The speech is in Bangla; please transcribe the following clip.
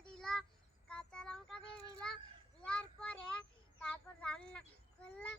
দিয়ে দিল, কাঁচা লঙ্কা দিয়ে দিল, দেওয়ার পরে তারপর রান্না করলো।